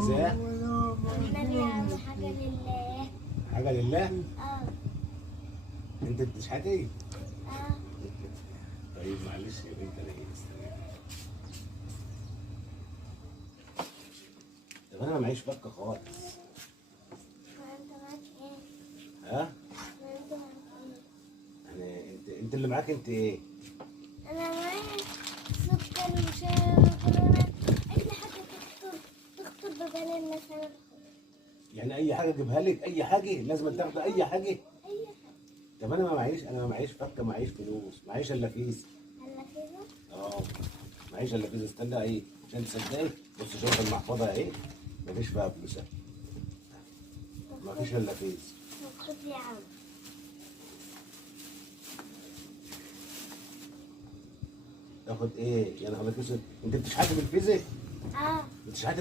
عايزاه؟ والنبي يا حاجة لله. حاجه لله؟ اه. انت بتشحتي؟ اه. طيب معلش يا بنت انا ايه استنى. طب انا ما معيش فكه خالص. وانت معاك ايه؟ ها؟ وانت معاك ايه؟ يعني انت اللي معاك انت ايه؟ انا معايا سكر وشاي ومكرونة، اي حاجة تخطر ببالي مثلا. يعني اي حاجه اجيبها لك، اي حاجه لازم تاخد اي حاجه. اي حاجة. طب انا ما معيش فكه، معيش فلوس، معيش الا فيس. هلا كده؟ اه معيش الا فيس. استنى ايه عشان تصدقي. بص شوف المحفظه اهي، مفيش فيها فلوس اهي. مفيش الا فيس. طب خد يا عم. تاخد ايه؟ يا نهار اسود، انت بتشحتي بالفيزا؟ اه. بتشحتي